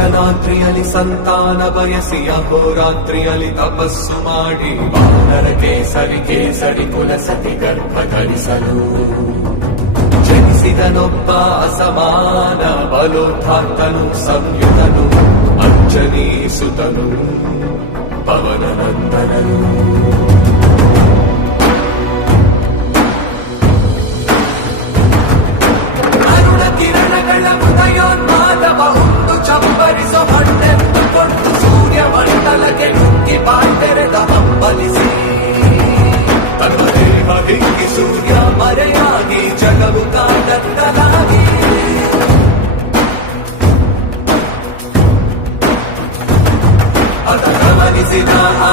ಅಂಜನಾದ್ರಿಯಲ್ಲಿ ಸಂತಾನ ಬಯಸಿ ಅಹೋರಾತ್ರಿಯಲ್ಲಿ ತಪಸ್ಸು ಮಾಡಿ ವಾನರ ಕೇಸರಿ ಕೇಸರಿ ಕುಲಸತಿ ಗರ್ಭ ಧರಿಸಲು ಜನಿಸಿದನೊಬ್ಬ ಅಸಮಾನ ಬಲೋದ್ಧಾರ್ತನು ಸಂಯುತನು ಅಂಜನೀಸುತನು ಪವನನಂದನನು. ಅರುಣ ಕಿರಣಗಳ ಉದಯೋನ್ಮಾದವ ಹುಟ್ಟು ಚಪ್ಪರಿಸೋ ಹಣ್ಣೆಂದುಕೊಂಡು ಸೂರ್ಯ ಮಂಡಲಕ್ಕೆ ನುಗ್ಗಿ ಬಾಯ್ತೆರೆದ ಹಂಬಲಿಸಿ ತನ್ಮದೇಹ ಹಿಗ್ಗಿ ಸೂರ್ಯ ಮರೆಯಾಗಿ ಜಗವು ಕಾಡತ್ತಲಾಗಿ ಅದ ಗಮನಿಸಿದ ಆ